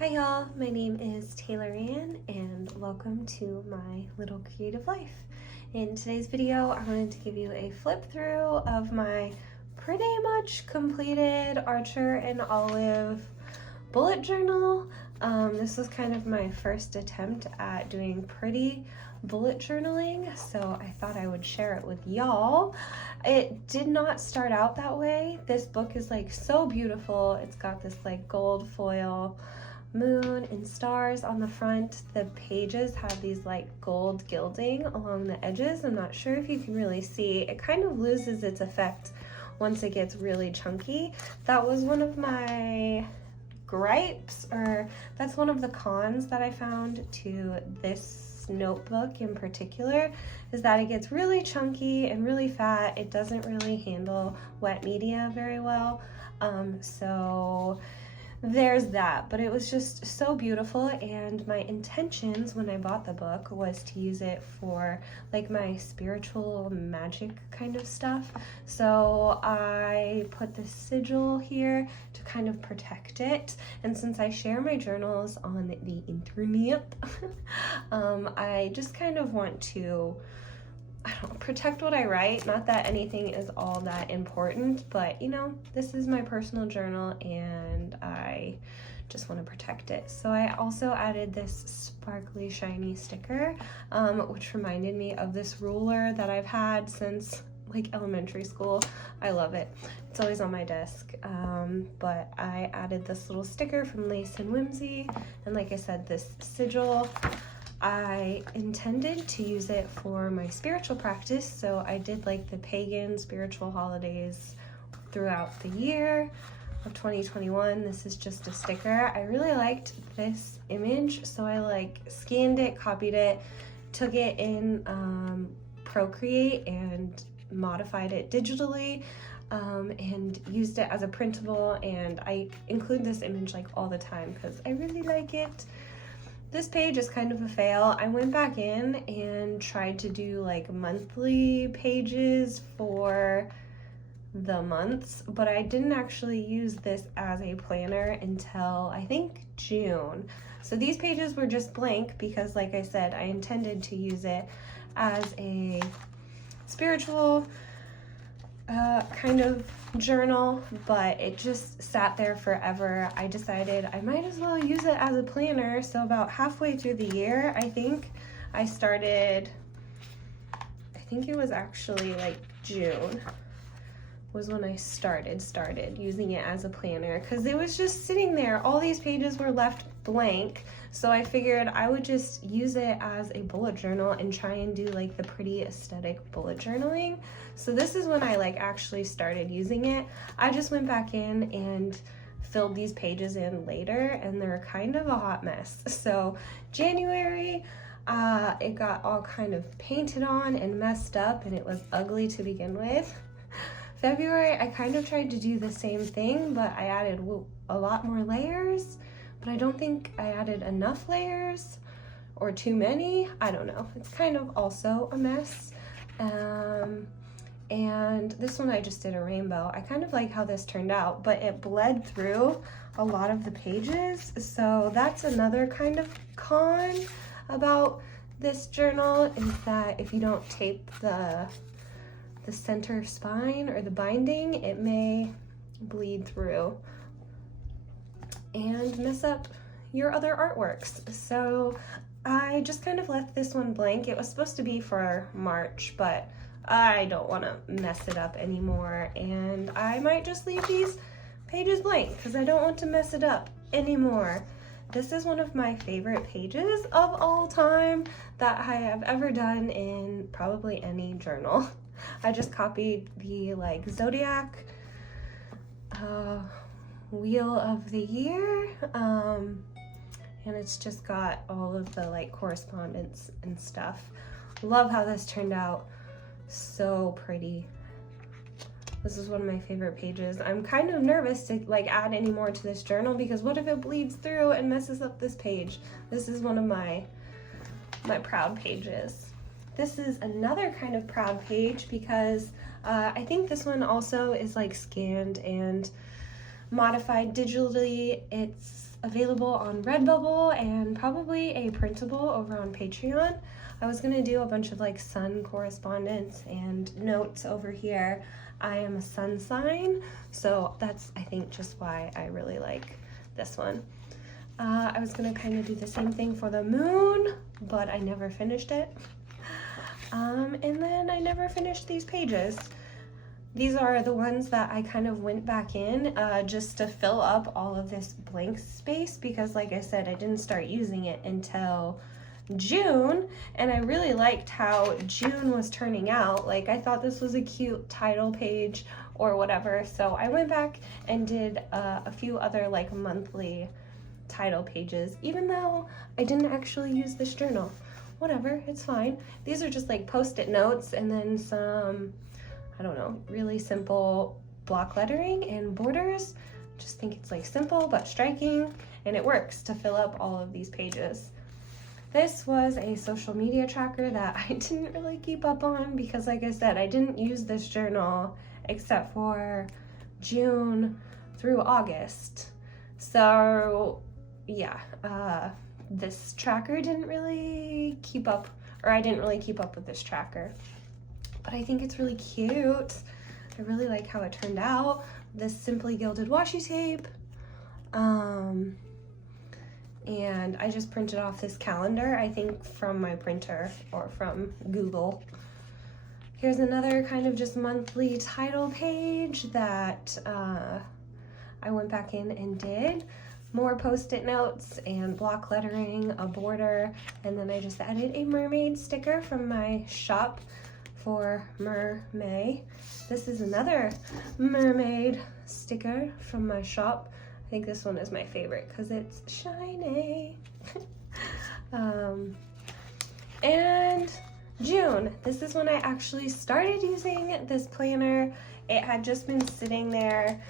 Hi y'all, my name is Taylor Ann and welcome to my Little Creative Life. In today's video, I wanted to give you a flip through of my pretty much completed Archer and Olive bullet journal. This was kind of my first attempt at doing pretty bullet journaling, so I thought I would share it with y'all. It did not start out that way. This book is like so beautiful. It's got this like gold foil moon and stars on the front. The pages have these like gold gilding along the edges. I'm not sure if you can really see. It kind of loses its effect once it gets really chunky. That was one of my gripes, or that's one of the cons that I found to this notebook in particular, is that it gets really chunky and really fat. It doesn't really handle wet media very well. So there's that, but it was just so beautiful, and my intentions when I bought the book was to use it for like my spiritual magic kind of stuff. So I put this sigil here to kind of protect it, and since I share my journals on the internet, I just kind of want to protect what I write. Not that anything is all that important, but you know, this is my personal journal and I just want to protect it. So I also added this sparkly shiny sticker, which reminded me of this ruler that I've had since like elementary school. I love it. It's always on my desk. But I added this little sticker from Lace and Whimsy, and like I said, this sigil. I intended to use it for my spiritual practice, so I did like the pagan spiritual holidays throughout the year of 2021. This is just a sticker. I really liked this image, so I like scanned it, copied it, took it in Procreate and modified it digitally, and used it as a printable, and I include this image like all the time because I really like it. This page is kind of a fail. I went back in and tried to do like monthly pages for the months, but I didn't actually use this as a planner until I think June. So these pages were just blank because, like I said, I intended to use it as a spiritual kind of journal, but it just sat there forever. I decided I might as well use it as a planner. So about halfway through the year, I think it was actually like June was when I started using it as a planner, because it was just sitting there. All these pages were left blank, so I figured I would just use it as a bullet journal and try and do like the pretty aesthetic bullet journaling. So this is when I like actually started using it. I just went back in and filled these pages in later, and they're kind of a hot mess. So January, it got all kind of painted on and messed up, and it was ugly to begin with. February, I kind of tried to do the same thing, but I added a lot more layers, but I don't think I added enough layers or too many. I don't know. It's kind of also a mess. And this one I just did a rainbow. I kind of like how this turned out, but it bled through a lot of the pages. So that's another kind of con about this journal, is that if you don't tape the center spine or the binding, it may bleed through and mess up your other artworks. So I just kind of left this one blank. It was supposed to be for March, but I don't want to mess it up anymore, and I might just leave these pages blank because I don't want to mess it up anymore. This is one of my favorite pages of all time that I have ever done in probably any journal. I just copied the like zodiac wheel of the year, and it's just got all of the like correspondence and stuff. Love how this turned out. So pretty. This is one of my favorite pages. I'm kind of nervous to like add any more to this journal, because what if it bleeds through and messes up this page? This is one of my proud pages. This is another kind of proud page because I think this one also is like scanned and modified digitally. It's available on Redbubble and probably a printable over on Patreon. I was gonna do a bunch of like sun correspondence and notes over here. I am a sun sign, so that's, I think, just why I really like this one. I was gonna kind of do the same thing for the moon, but I never finished it. And then I never finished these pages. These are the ones that I kind of went back in just to fill up all of this blank space because, like I said, I didn't start using it until June, and I really liked how June was turning out. Like, I thought this was a cute title page or whatever, so I went back and did a few other like monthly title pages, even though I didn't actually use this journal. Whatever, it's fine. These are just like post-it notes and then some, I don't know, really simple block lettering and borders. Just think it's like simple but striking, and it works to fill up all of these pages. This was a social media tracker that I didn't really keep up on because, like I said, I didn't use this journal except for June through August. So yeah, this tracker didn't really keep up, or I didn't really keep up with this tracker. But I think it's really cute. I really like how it turned out. This simply gilded washi tape. And I just printed off this calendar, I think from my printer or from Google. Here's another kind of just monthly title page that I went back in and did. More post-it notes and block lettering, a border, and then I just added a mermaid sticker from my shop for May. This is another mermaid sticker from my shop. I think this one is my favorite because it's shiny. And June, this is when I actually started using this planner. It had just been sitting there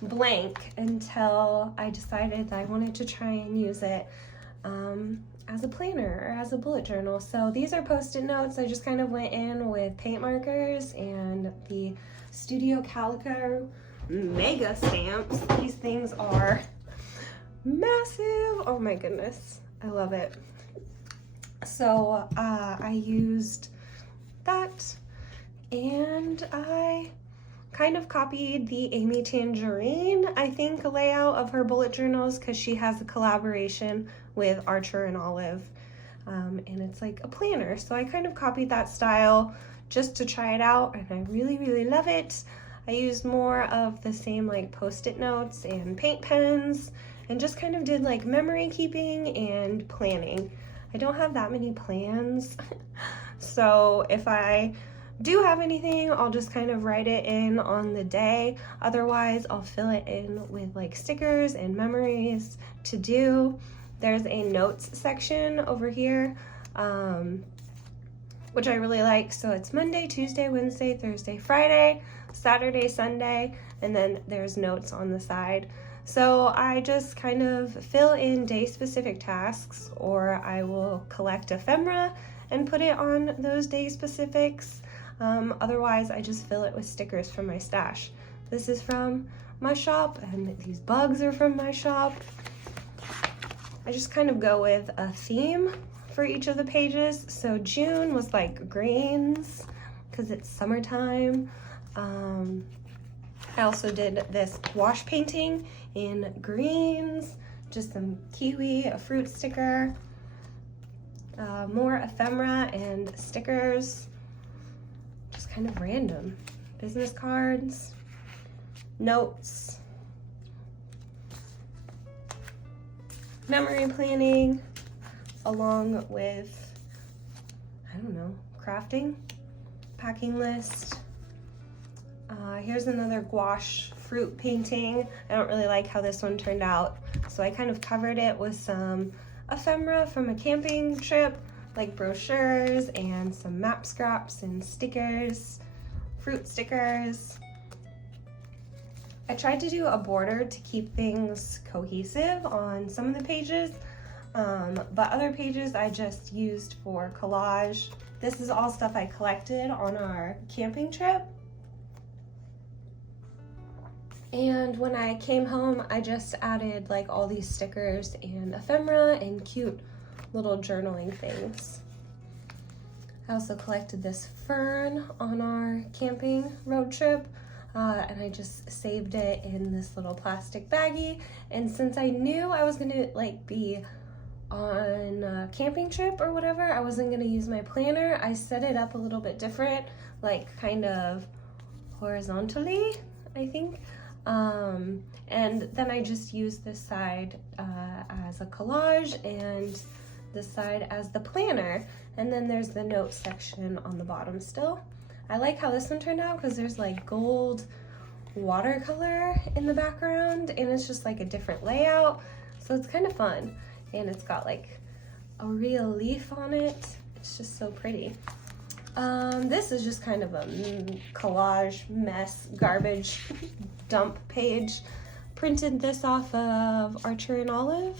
blank until I decided that I wanted to try and use it as a planner or as a bullet journal. So these are post-it notes. I just kind of went in with paint markers and the Studio Calico mega stamps. These things are massive. Oh my goodness, I love it. So I used that, and I kind of copied the Amy Tangerine, I think, layout of her bullet journals because she has a collaboration with Archer and Olive, and it's like a planner. So I kind of copied that style just to try it out, and I really, really love it. I used more of the same like post-it notes and paint pens and just kind of did like memory keeping and planning. I don't have that many plans, so if I do have anything, I'll just kind of write it in on the day. Otherwise, I'll fill it in with like stickers and memories to do. There's a notes section over here, which I really like. So it's Monday, Tuesday, Wednesday, Thursday, Friday, Saturday, Sunday, and then there's notes on the side. So I just kind of fill in day-specific tasks, or I will collect ephemera and put it on those day specifics. Otherwise, I just fill it with stickers from my stash. This is from my shop, and these bugs are from my shop. I just kind of go with a theme for each of the pages. So June was like greens, because it's summertime. I also did this wash painting in greens, just some kiwi, a fruit sticker, more ephemera and stickers, just kind of random. Business cards, notes, memory planning, along with, I don't know, crafting, packing list. Here's another gouache fruit painting. I don't really like how this one turned out, so I kind of covered it with some ephemera from a camping trip, like brochures and some map scraps and stickers, fruit stickers. I tried to do a border to keep things cohesive on some of the pages, but other pages I just used for collage. This is all stuff I collected on our camping trip. And when I came home, I just added like all these stickers and ephemera and cute little journaling things. I also collected this fern on our camping road trip, and I just saved it in this little plastic baggie. And since I knew I was gonna like be on a camping trip or whatever, I wasn't gonna use my planner. I set it up a little bit different, like kind of horizontally, I think. And then I just used this side as a collage and this side as the planner. And then there's the note section on the bottom still. I like how this one turned out because there's like gold watercolor in the background and it's just like a different layout. So it's kind of fun. And it's got like a real leaf on it. It's just so pretty. This is just kind of a collage mess, garbage dump page. Printed this off of Archer and Olive.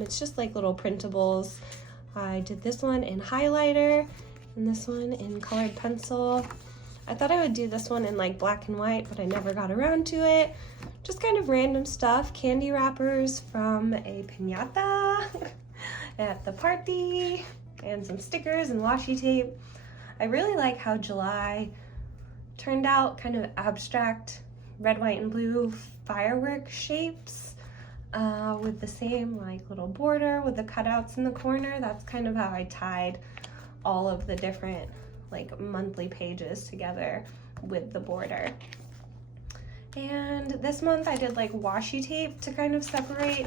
It's just like little printables. I did this one in highlighter and this one in colored pencil. I thought I would do this one in like black and white, but I never got around to it. Just kind of random stuff, candy wrappers from a piñata at the party, and some stickers and washi tape. I really like how July turned out, kind of abstract red, white, and blue firework shapes with the same like little border with the cutouts in the corner. That's kind of how I tied all of the different like monthly pages together with the border. And this month I did like washi tape to kind of separate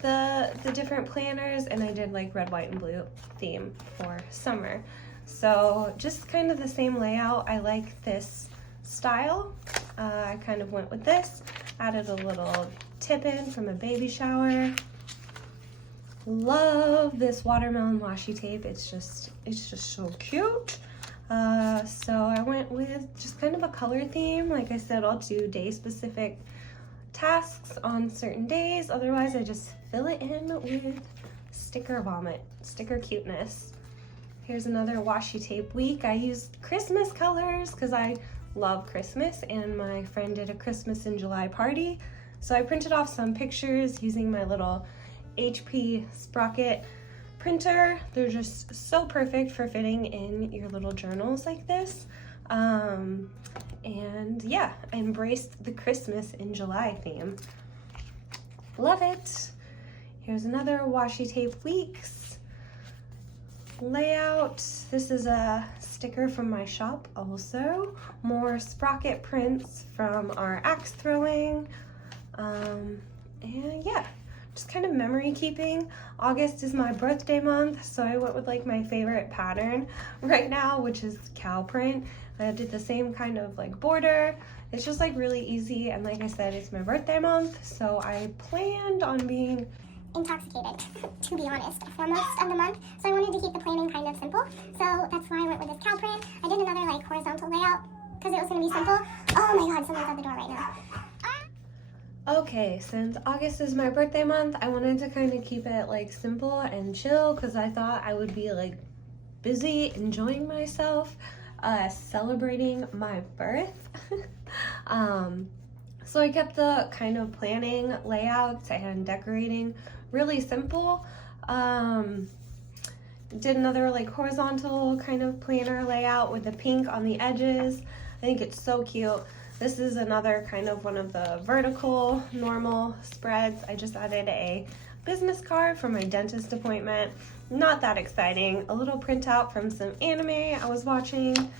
the different planners, and I did like red, white, and blue theme for summer. So just kind of the same layout. I like this style. I kind of went with this, added a little tip in from a baby shower. Love this watermelon washi tape. It's just so cute. So I went with just kind of a color theme. Like I said, I'll do day specific tasks on certain days. Otherwise, I just fill it in with sticker vomit, sticker cuteness. Here's another washi tape week. I used Christmas colors because I love Christmas, and my friend did a Christmas in July party. So I printed off some pictures using my little HP Sprocket printer. They're just so perfect for fitting in your little journals like this. And yeah, I embraced the Christmas in July theme. Love it. Here's another washi tape weeks layout. This is a sticker from my shop also. More Sprocket prints from our axe throwing. And yeah, just kind of memory keeping. August is my birthday month, so I went with like my favorite pattern right now, which is cow print. I did the same kind of like border. It's just like really easy, and like I said, it's my birthday month, so I planned on being intoxicated, to be honest, for most of the month. So I wanted to keep the planning kind of simple. So that's why I went with this cow print. I did another like horizontal layout because it was going to be simple. Oh my god, someone's at the door right now. Okay, since August is my birthday month, I wanted to kind of keep it like simple and chill because I thought I would be like busy enjoying myself, celebrating my birth. So I kept the kind of planning, layouts, and decorating really simple. Did another like horizontal kind of planner layout with the pink on the edges. I think it's so cute. This is another kind of one of the vertical normal spreads. I just added a business card for my dentist appointment. Not that exciting. A little printout from some anime I was watching.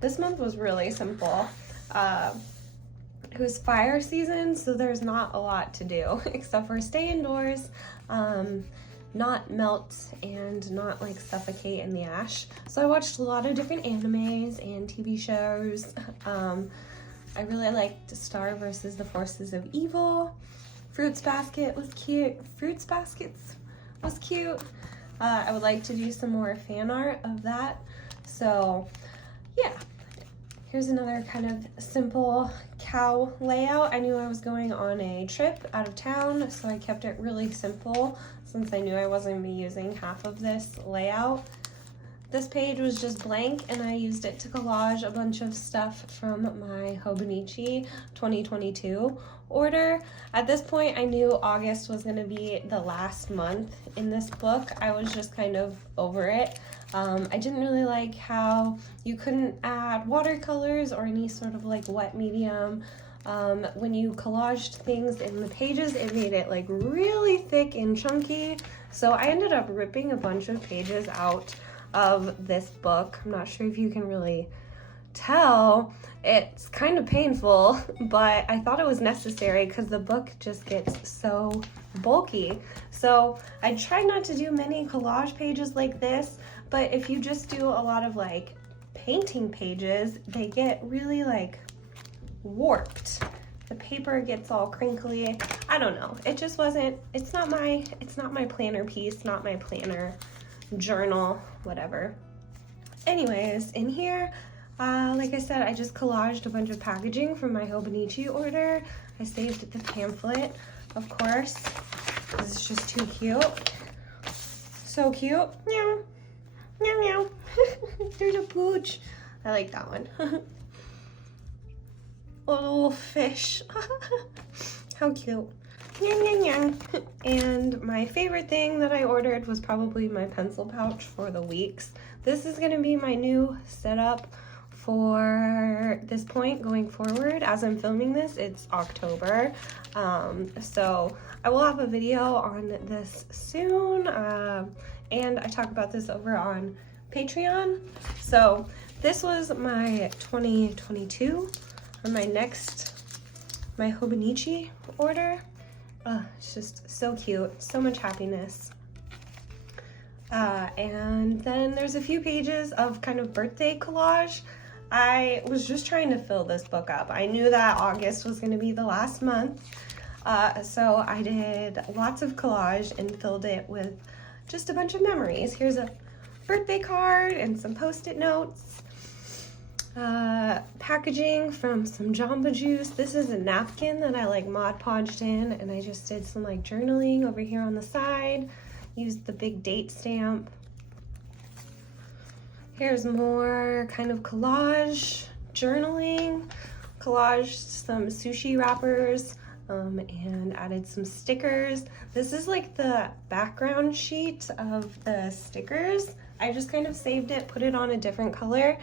This month was really simple. It was fire season, so there's not a lot to do except for stay indoors, not melt, and not like suffocate in the ash. So I watched a lot of different animes and TV shows. I really liked Star versus the Forces of Evil. Fruits Basket was cute. Fruits Baskets was cute. I would like to do some more fan art of that. So yeah, here's another kind of simple cow layout. I knew I was going on a trip out of town, so I kept it really simple since I knew I wasn't going to be using half of this layout. This page was just blank and I used it to collage a bunch of stuff from my Hobonichi 2022 order. At this point, I knew August was going to be the last month in this book. I was just kind of over it. I didn't really like how you couldn't add watercolors or any sort of like wet medium. When you collaged things in the pages, it made it like really thick and chunky. So I ended up ripping a bunch of pages out of this book. I'm not sure if you can really tell. It's kind of painful, but I thought it was necessary because the book just gets so bulky. So I try not to do many collage pages like this, but if you just do a lot of like painting pages, they get really like warped. The paper gets all crinkly. I don't know. It just wasn't, it's not my planner piece, not my planner journal, whatever. Anyways, in here, like I said, I just collaged a bunch of packaging from my Hobonichi order. I saved the pamphlet, of course. This is just too cute. So cute. Meow. Meow, meow. There's a pooch. I like that one. A little fish. How cute. And my favorite thing that I ordered was probably my pencil pouch for the weeks. This is going to be my new setup for this point going forward. As I'm filming this, it's October. So I will have a video on this soon. And I talk about this over on Patreon. So this was my 2022, or my Hobonichi order. It's just so cute, so much happiness. And then there's a few pages of kind of birthday collage. I was just trying to fill this book up. I knew that August was going to be the last month, so I did lots of collage and filled it with just a bunch of memories. Here's a birthday card and some post-it notes. Packaging from some Jamba Juice. This is a napkin that I like Mod Podged in, and I just did some like journaling over here on the side. Used the big date stamp. Here's more kind of collage journaling. Collaged some sushi wrappers and added some stickers. This is like the background sheet of the stickers. I just kind of saved it, put it on a different color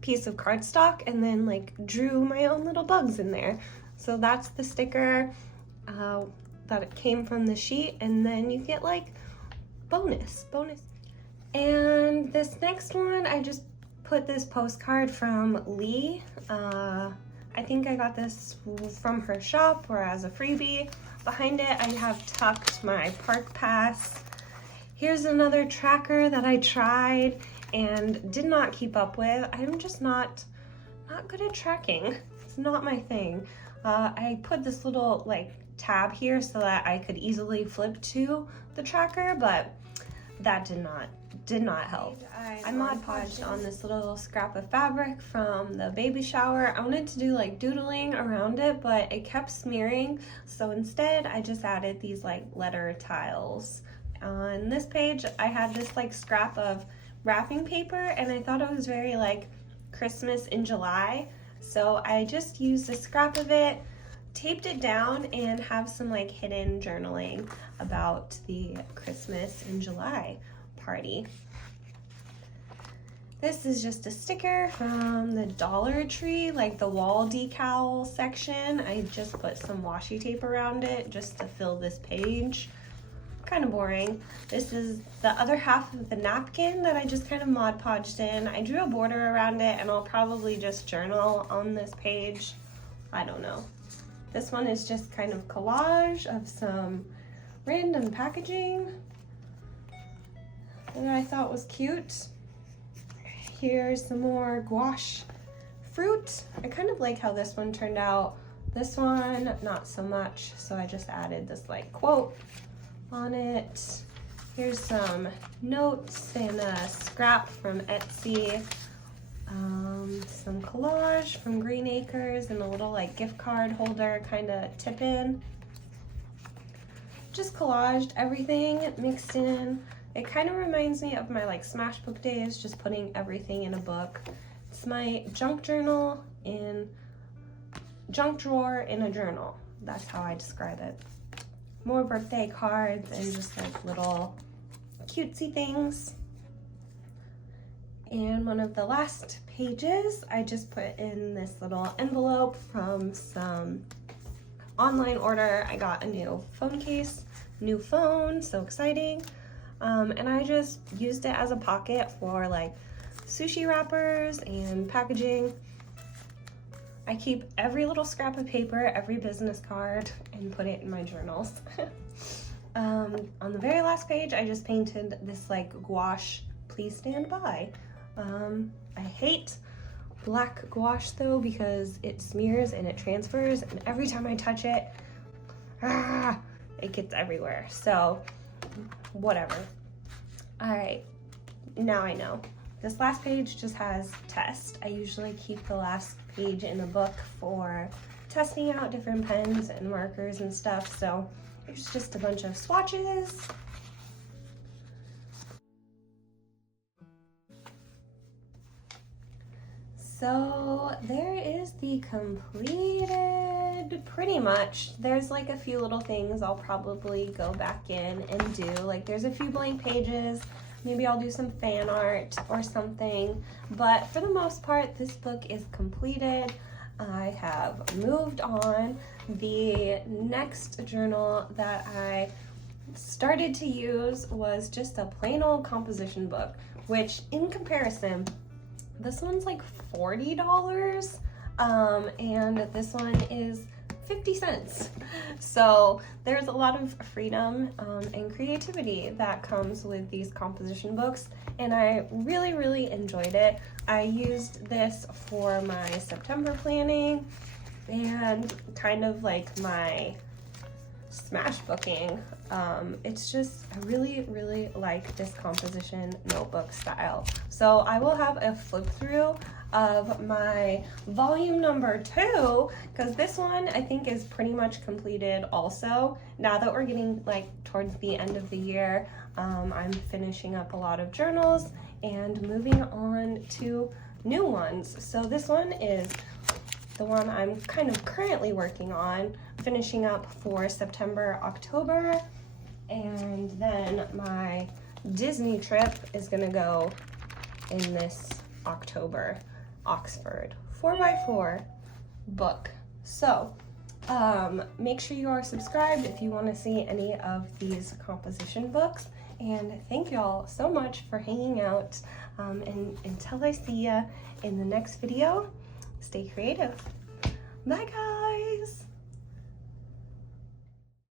piece of cardstock, and then like drew my own little bugs in there. So that's the sticker that it came from the sheet, and then you get like bonus. And this next one, I just put this postcard from Lee. I think I got this from her shop or as a freebie. Behind it, I have tucked my park pass. Here's another tracker that I tried and did not keep up with. I'm just not good at tracking. It's not my thing. I put this little like tab here so that I could easily flip to the tracker, but that did not help. I Mod Podged on this little scrap of fabric from the baby shower. I wanted to do like doodling around it, but it kept smearing. So instead I just added these like letter tiles. On this page, I had this like scrap of wrapping paper, and I thought it was very like Christmas in July. So I just used a scrap of it, taped it down, and have some like hidden journaling about the Christmas in July party. This is just a sticker from the Dollar Tree, like the wall decal section. I just put some washi tape around it just to fill this page. Kind of boring. This is the other half of the napkin that I just kind of Mod Podged in. I drew a border around it, and I'll probably just journal on this page. I don't know. This one is just kind of collage of some random packaging that I thought was cute. Here's some more gouache fruit. I kind of like how this one turned out. This one, not so much, so I just added this like quote on it. Here's some notes and a scrap from Etsy. Some collage from Green Acres and a little like gift card holder kind of tip-in. Just collaged everything, mixed in It kind of reminds me of my like smash book days, just putting everything in a book. It's my junk journal in junk drawer in a journal. That's how I describe it. More birthday cards and just like little cutesy things. And one of the last pages, I just put in this little envelope from some online order. I got a new phone case, new phone, so exciting. And I just used it as a pocket for like sushi wrappers and packaging. I keep every little scrap of paper, every business card, and put it in my journals. On the very last page, I just painted this like gouache, please stand by. I hate black gouache though because it smears and it transfers, and every time I touch it, it gets everywhere. So whatever. All right, now I know. This last page just has test. I usually keep the last page in the book for testing out different pens and markers and stuff. So there's just a bunch of swatches. So there is the completed, pretty much. There's like a few little things I'll probably go back in and do. Like there's a few blank pages. Maybe I'll do some fan art or something. But for the most part, this book is completed. I have moved on. The next journal that I started to use was just a plain old composition book, which in comparison, this one's like $40, and this one is 50 cents. So there's a lot of freedom and creativity that comes with these composition books, and I really enjoyed it. I used this for my September planning and kind of like my smash booking. It's just, I really like this composition notebook style. So I will have a flip through of my volume number 2, because this one I think is pretty much completed also. Now that we're getting like towards the end of the year, I'm finishing up a lot of journals and moving on to new ones. So this one is the one I'm kind of currently working on, finishing up for September, October, and then my Disney trip is gonna go in this October. Oxford 4x4 book. So make sure you are subscribed if you want to see any of these composition books, and thank y'all so much for hanging out, and until I see ya in the next video, stay creative. Bye guys.